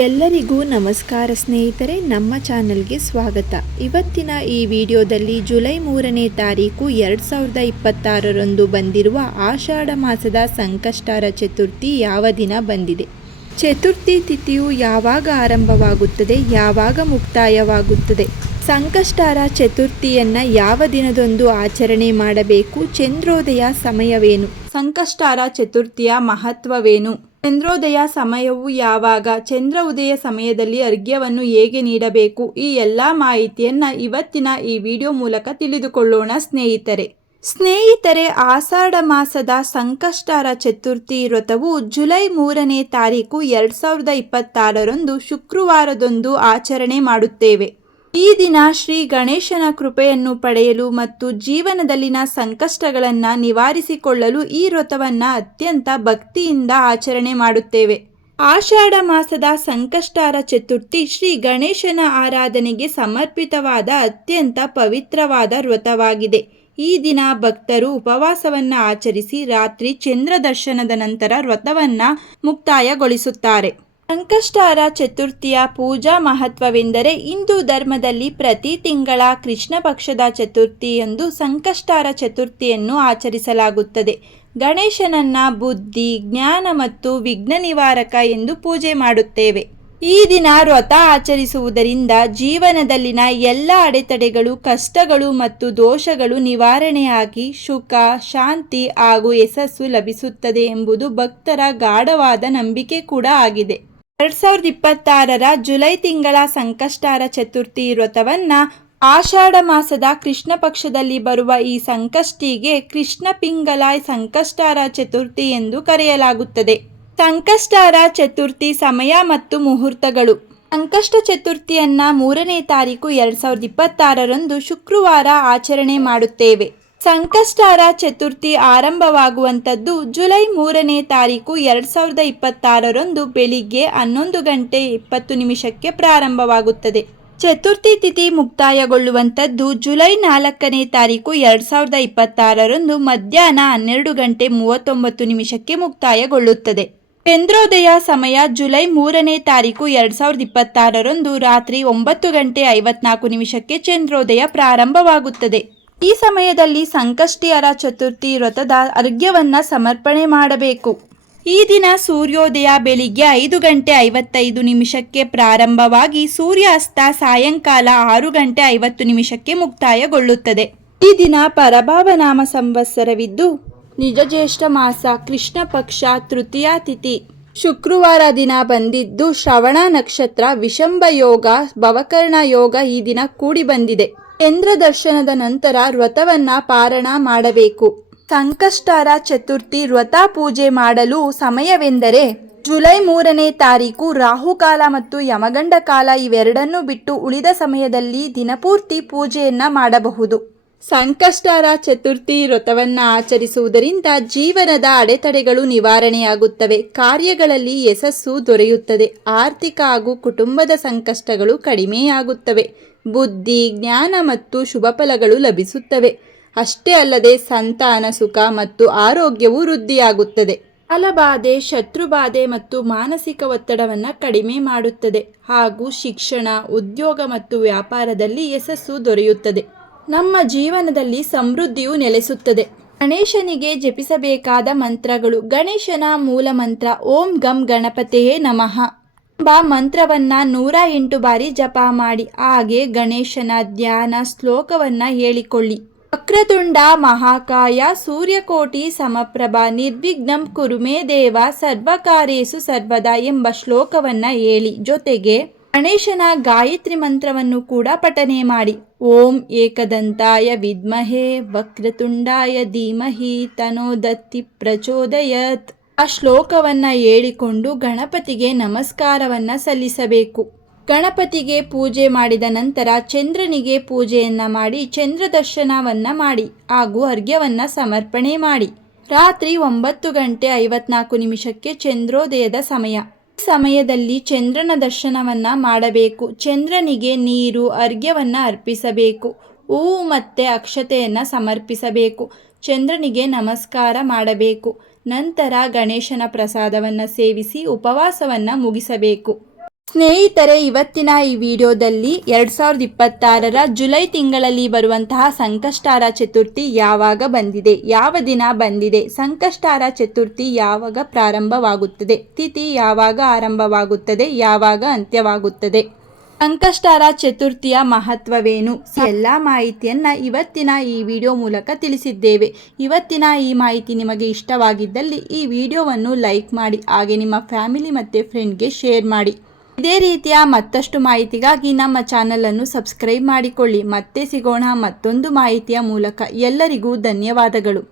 ಎಲ್ಲರಿಗೂ ನಮಸ್ಕಾರ ಸ್ನೇಹಿತರೆ, ನಮ್ಮ ಚಾನೆಲ್ಗೆ ಸ್ವಾಗತ. ಇವತ್ತಿನ ಈ ವಿಡಿಯೋದಲ್ಲಿ ಜುಲೈ 3ನೇ ತಾರೀಕು 2026ರಂದು ಬಂದಿರುವ ಆಷಾಢ ಮಾಸದ ಸಂಕಷ್ಟಹರ ಚತುರ್ಥಿ ಯಾವ ದಿನ ಬಂದಿದೆ, ಚತುರ್ಥಿ ತಿಥಿಯು ಯಾವಾಗ ಆರಂಭವಾಗುತ್ತದೆ, ಯಾವಾಗ ಮುಕ್ತಾಯವಾಗುತ್ತದೆ, ಸಂಕಷ್ಟಹರ ಚತುರ್ಥಿಯನ್ನು ಯಾವ ದಿನದಂದು ಆಚರಣೆ ಮಾಡಬೇಕು, ಚಂದ್ರೋದಯ ಸಮಯವೇನು, ಸಂಕಷ್ಟಹರ ಚತುರ್ಥಿಯ ಮಹತ್ವವೇನು, ಚಂದ್ರೋದಯ ಸಮಯವು ಯಾವಾಗ, ಚಂದ್ರ ಉದಯ ಸಮಯದಲ್ಲಿ ಅರ್ಘ್ಯವನ್ನು ಹೇಗೆ ನೀಡಬೇಕು, ಈ ಎಲ್ಲ ಮಾಹಿತಿಯನ್ನು ಇವತ್ತಿನ ಈ ವಿಡಿಯೋ ಮೂಲಕ ತಿಳಿದುಕೊಳ್ಳೋಣ ಸ್ನೇಹಿತರೆ. ಆಷಾಢ ಮಾಸದ ಸಂಕಷ್ಟಹರ ಚತುರ್ಥಿ ವ್ರತವು ಜುಲೈ 3ನೇ ತಾರೀಕು 2026ರಂದು ಶುಕ್ರವಾರದಂದು ಆಚರಣೆ ಮಾಡುತ್ತೇವೆ. ಈ ದಿನ ಶ್ರೀ ಗಣೇಶನ ಕೃಪೆಯನ್ನು ಪಡೆಯಲು ಮತ್ತು ಜೀವನದಲ್ಲಿನ ಸಂಕಷ್ಟಗಳನ್ನು ನಿವಾರಿಸಿಕೊಳ್ಳಲು ಈ ವ್ರತವನ್ನು ಅತ್ಯಂತ ಭಕ್ತಿಯಿಂದ ಆಚರಣೆ ಮಾಡುತ್ತೇವೆ. ಆಷಾಢ ಮಾಸದ ಸಂಕಷ್ಟಹರ ಚತುರ್ಥಿ ಶ್ರೀ ಗಣೇಶನ ಆರಾಧನೆಗೆ ಸಮರ್ಪಿತವಾದ ಅತ್ಯಂತ ಪವಿತ್ರವಾದ ವ್ರತವಾಗಿದೆ. ಈ ದಿನ ಭಕ್ತರು ಉಪವಾಸವನ್ನು ಆಚರಿಸಿ ರಾತ್ರಿ ಚಂದ್ರ ದರ್ಶನದ ನಂತರ ವ್ರತವನ್ನು ಮುಕ್ತಾಯಗೊಳಿಸುತ್ತಾರೆ. ಸಂಕಷ್ಟಹರ ಚತುರ್ಥಿಯ ಪೂಜಾ ಮಹತ್ವವೆಂದರೆ, ಹಿಂದೂ ಧರ್ಮದಲ್ಲಿ ಪ್ರತಿ ತಿಂಗಳ ಕೃಷ್ಣ ಪಕ್ಷದ ಚತುರ್ಥಿಯಂದು ಸಂಕಷ್ಟಹರ ಚತುರ್ಥಿಯನ್ನು ಆಚರಿಸಲಾಗುತ್ತದೆ. ಗಣೇಶನನ್ನ ಬುದ್ಧಿ, ಜ್ಞಾನ ಮತ್ತು ವಿಘ್ನ ನಿವಾರಕ ಎಂದು ಪೂಜೆ ಮಾಡುತ್ತೇವೆ. ಈ ದಿನ ವ್ರತ ಆಚರಿಸುವುದರಿಂದ ಜೀವನದಲ್ಲಿನ ಎಲ್ಲ ಅಡೆತಡೆಗಳು, ಕಷ್ಟಗಳು ಮತ್ತು ದೋಷಗಳು ನಿವಾರಣೆಯಾಗಿ ಸುಖ, ಶಾಂತಿ ಹಾಗೂ ಯಶಸ್ಸು ಲಭಿಸುತ್ತದೆ ಎಂಬುದು ಭಕ್ತರ ಗಾಢವಾದ ನಂಬಿಕೆ ಕೂಡ ಆಗಿದೆ. 2026ರ ಜುಲೈ ತಿಂಗಳ ಸಂಕಷ್ಟಹರ ಚತುರ್ಥಿ ವ್ರತವನ್ನು ಆಷಾಢ ಮಾಸದ ಕೃಷ್ಣ ಪಕ್ಷದಲ್ಲಿ ಬರುವ ಈ ಸಂಕಷ್ಟಿಗೆ ಕೃಷ್ಣ ಪಿಂಗಲ ಸಂಕಷ್ಟಹರ ಚತುರ್ಥಿ ಎಂದು ಕರೆಯಲಾಗುತ್ತದೆ. ಸಂಕಷ್ಟಹರ ಚತುರ್ಥಿ ಸಮಯ ಮತ್ತು ಮುಹೂರ್ತಗಳು. ಸಂಕಷ್ಟ ಚತುರ್ಥಿಯನ್ನ 3ನೇ ತಾರೀಕು 2026ರಂದು ಶುಕ್ರವಾರ ಆಚರಣೆ ಮಾಡುತ್ತೇವೆ. ಸಂಕಷ್ಟಹರ ಚತುರ್ಥಿ ಆರಂಭವಾಗುವಂಥದ್ದು ಜುಲೈ 3ನೇ ತಾರೀಕು 2026ರಂದು ಬೆಳಿಗ್ಗೆ 11:20 ಪ್ರಾರಂಭವಾಗುತ್ತದೆ. ಚತುರ್ಥಿ ತಿಥಿ ಮುಕ್ತಾಯಗೊಳ್ಳುವಂಥದ್ದು ಜುಲೈ 4ನೇ ತಾರೀಕು 2026ರಂದು ಮಧ್ಯಾಹ್ನ 12:39 ಮುಕ್ತಾಯಗೊಳ್ಳುತ್ತದೆ. ಚಂದ್ರೋದಯ ಸಮಯ ಜುಲೈ 3ನೇ ತಾರೀಕು 2026ರಂದು ರಾತ್ರಿ 9:54 ಚಂದ್ರೋದಯ ಪ್ರಾರಂಭವಾಗುತ್ತದೆ. ಈ ಸಮಯದಲ್ಲಿ ಸಂಕಷ್ಟಹರ ಚತುರ್ಥಿ ವ್ರತದ ಅರ್ಘ್ಯವನ್ನು ಸಮರ್ಪಣೆ ಮಾಡಬೇಕು. ಈ ದಿನ ಸೂರ್ಯೋದಯ ಬೆಳಿಗ್ಗೆ 5:55 ಪ್ರಾರಂಭವಾಗಿ ಸೂರ್ಯಾಸ್ತ ಸಾಯಂಕಾಲ 6:50 ಮುಕ್ತಾಯಗೊಳ್ಳುತ್ತದೆ. ಈ ದಿನ ಪರಭಾವ ನಾಮ ಸಂವತ್ಸರವಿದ್ದು ನಿಜ ಜ್ಯೇಷ್ಠ ಮಾಸ, ಕೃಷ್ಣ ಪಕ್ಷ, ತೃತೀಯ ತಿಥಿ ಶುಕ್ರವಾರ ದಿನ ಬಂದಿದ್ದು ಶ್ರವಣ ನಕ್ಷತ್ರ, ವಿಷಂಬ ಯೋಗ, ಭವಕರ್ಣ ಯೋಗ ಈ ದಿನ ಕೂಡಿ ಬಂದಿದೆ. ಚಂದ್ರ ದರ್ಶನದ ನಂತರ ವ್ರತವನ್ನ ಪಾರಣ ಮಾಡಬೇಕು. ಸಂಕಷ್ಟಹರ ಚತುರ್ಥಿ ವ್ರತ ಪೂಜೆ ಮಾಡಲು ಸಮಯವೆಂದರೆ ಜುಲೈ 3ನೇ ತಾರೀಕು ರಾಹುಕಾಲ ಮತ್ತು ಯಮಗಂಡ ಕಾಲ ಇವೆರಡನ್ನು ಬಿಟ್ಟು ಉಳಿದ ಸಮಯದಲ್ಲಿ ದಿನಪೂರ್ತಿ ಪೂಜೆಯನ್ನ ಮಾಡಬಹುದು. ಸಂಕಷ್ಟಹರ ಚತುರ್ಥಿ ವ್ರತವನ್ನು ಆಚರಿಸುವುದರಿಂದ ಜೀವನದ ಅಡೆತಡೆಗಳು ನಿವಾರಣೆಯಾಗುತ್ತವೆ, ಕಾರ್ಯಗಳಲ್ಲಿ ಯಶಸ್ಸು ದೊರೆಯುತ್ತದೆ, ಆರ್ಥಿಕ ಹಾಗೂ ಕುಟುಂಬದ ಸಂಕಷ್ಟಗಳು ಕಡಿಮೆಯಾಗುತ್ತವೆ, ಬುದ್ಧಿ, ಜ್ಞಾನ ಮತ್ತು ಶುಭ ಫಲಗಳು ಲಭಿಸುತ್ತವೆ. ಅಷ್ಟೇ ಅಲ್ಲದೆ ಸಂತಾನ ಸುಖ ಮತ್ತು ಆರೋಗ್ಯವು ವೃದ್ಧಿಯಾಗುತ್ತದೆ. ಸಾಲಬಾಧೆ, ಶತ್ರುಬಾಧೆ ಮತ್ತು ಮಾನಸಿಕ ಒತ್ತಡವನ್ನು ಕಡಿಮೆ ಮಾಡುತ್ತದೆ ಹಾಗೂ ಶಿಕ್ಷಣ, ಉದ್ಯೋಗ ಮತ್ತು ವ್ಯಾಪಾರದಲ್ಲಿ ಯಶಸ್ಸು ದೊರೆಯುತ್ತದೆ. ನಮ್ಮ ಜೀವನದಲ್ಲಿ ಸಮೃದ್ಧಿಯು ನೆಲೆಸುತ್ತದೆ. ಗಣೇಶನಿಗೆ ಜಪಿಸಬೇಕಾದ ಮಂತ್ರಗಳು. ಗಣೇಶನ ಮೂಲ ಮಂತ್ರ ಓಂ ಗಂ ಗಣಪತಿಯೇ ನಮಃ ಎಂಬ ಮಂತ್ರವನ್ನ 108 ಬಾರಿ ಜಪ ಮಾಡಿ. ಹಾಗೆ ಗಣೇಶನ ಧ್ಯಾನ ಶ್ಲೋಕವನ್ನ ಹೇಳಿಕೊಳ್ಳಿ. ವಕ್ರತುಂಡ ಮಹಾಕಾಯ ಸೂರ್ಯಕೋಟಿ ಸಮಪ್ರಭ ನಿರ್ವಿಘ್ನಂ ಕುರುಮೇ ದೇವ ಸರ್ವಕಾರ್ಯೇಷು ಸರ್ವದಾ ಎಂಬ ಶ್ಲೋಕವನ್ನ ಹೇಳಿ. ಜೊತೆಗೆ ಗಣೇಶನ ಗಾಯತ್ರಿ ಮಂತ್ರವನ್ನು ಕೂಡ ಪಠನೆ ಮಾಡಿ. ಓಂ ಏಕದಂತಾಯ ವಿದ್ಮಹೇ ವಕ್ರತುಂಡಾಯ ಧೀಮಹಿ ತನೋದತ್ತಿ ಪ್ರಚೋದಯತ್ ಆ ಶ್ಲೋಕವನ್ನು ಹೇಳಿಕೊಂಡು ಗಣಪತಿಗೆ ನಮಸ್ಕಾರವನ್ನು ಸಲ್ಲಿಸಬೇಕು. ಗಣಪತಿಗೆ ಪೂಜೆ ಮಾಡಿದ ನಂತರ ಚಂದ್ರನಿಗೆ ಪೂಜೆಯನ್ನು ಮಾಡಿ ಚಂದ್ರ ದರ್ಶನವನ್ನು ಮಾಡಿ ಹಾಗೂ ಅರ್ಘ್ಯವನ್ನು ಸಮರ್ಪಣೆ ಮಾಡಿ. ರಾತ್ರಿ 9:54 ಚಂದ್ರೋದಯದ ಸಮಯ. ಈ ಸಮಯದಲ್ಲಿ ಚಂದ್ರನ ದರ್ಶನವನ್ನು ಮಾಡಬೇಕು. ಚಂದ್ರನಿಗೆ ನೀರು, ಅರ್ಘ್ಯವನ್ನು ಅರ್ಪಿಸಬೇಕು. ಹೂವು ಮತ್ತು ಅಕ್ಷತೆಯನ್ನು ಸಮರ್ಪಿಸಬೇಕು. ಚಂದ್ರನಿಗೆ ನಮಸ್ಕಾರ ಮಾಡಬೇಕು. ನಂತರ ಗಣೇಶನ ಪ್ರಸಾದವನ್ನು ಸೇವಿಸಿ ಉಪವಾಸವನ್ನು ಮುಗಿಸಬೇಕು. ಸ್ನೇಹಿತರೆ, ಇವತ್ತಿನ ಈ ವಿಡಿಯೋದಲ್ಲಿ 2026ರ ಜುಲೈ ತಿಂಗಳಲ್ಲಿ ಬರುವಂತಹ ಸಂಕಷ್ಟಾರ ಚತುರ್ಥಿ ಯಾವಾಗ ಬಂದಿದೆ, ಯಾವ ದಿನ ಬಂದಿದೆ, ಸಂಕಷ್ಟಾರ ಚತುರ್ಥಿ ಯಾವಾಗ ಪ್ರಾರಂಭವಾಗುತ್ತದೆ, ತಿಥಿ ಯಾವಾಗ ಆರಂಭವಾಗುತ್ತದೆ, ಯಾವಾಗ ಅಂತ್ಯವಾಗುತ್ತದೆ, ಸಂಕಷ್ಟಾರ ಚತುರ್ಥಿಯ ಮಹತ್ವವೇನು, ಎಲ್ಲ ಮಾಹಿತಿಯನ್ನು ಇವತ್ತಿನ ಈ ವಿಡಿಯೋ ಮೂಲಕ ತಿಳಿಸಿದ್ದೇವೆ. ಇವತ್ತಿನ ಈ ಮಾಹಿತಿ ನಿಮಗೆ ಇಷ್ಟವಾಗಿದ್ದಲ್ಲಿ ಈ ವಿಡಿಯೋವನ್ನು ಲೈಕ್ ಮಾಡಿ, ಹಾಗೆ ನಿಮ್ಮ ಫ್ಯಾಮಿಲಿ ಮತ್ತು ಫ್ರೆಂಡ್ಗೆ ಶೇರ್ ಮಾಡಿ. ಇದೇ ರೀತಿಯ ಮತ್ತಷ್ಟು ಮಾಹಿತಿಗಾಗಿ ನಮ್ಮ ಚಾನಲನ್ನು ಸಬ್ಸ್ಕ್ರೈಬ್ ಮಾಡಿಕೊಳ್ಳಿ. ಮತ್ತೆ ಸಿಗೋಣ ಮತ್ತೊಂದು ಮಾಹಿತಿಯ ಮೂಲಕ. ಎಲ್ಲರಿಗೂ ಧನ್ಯವಾದಗಳು.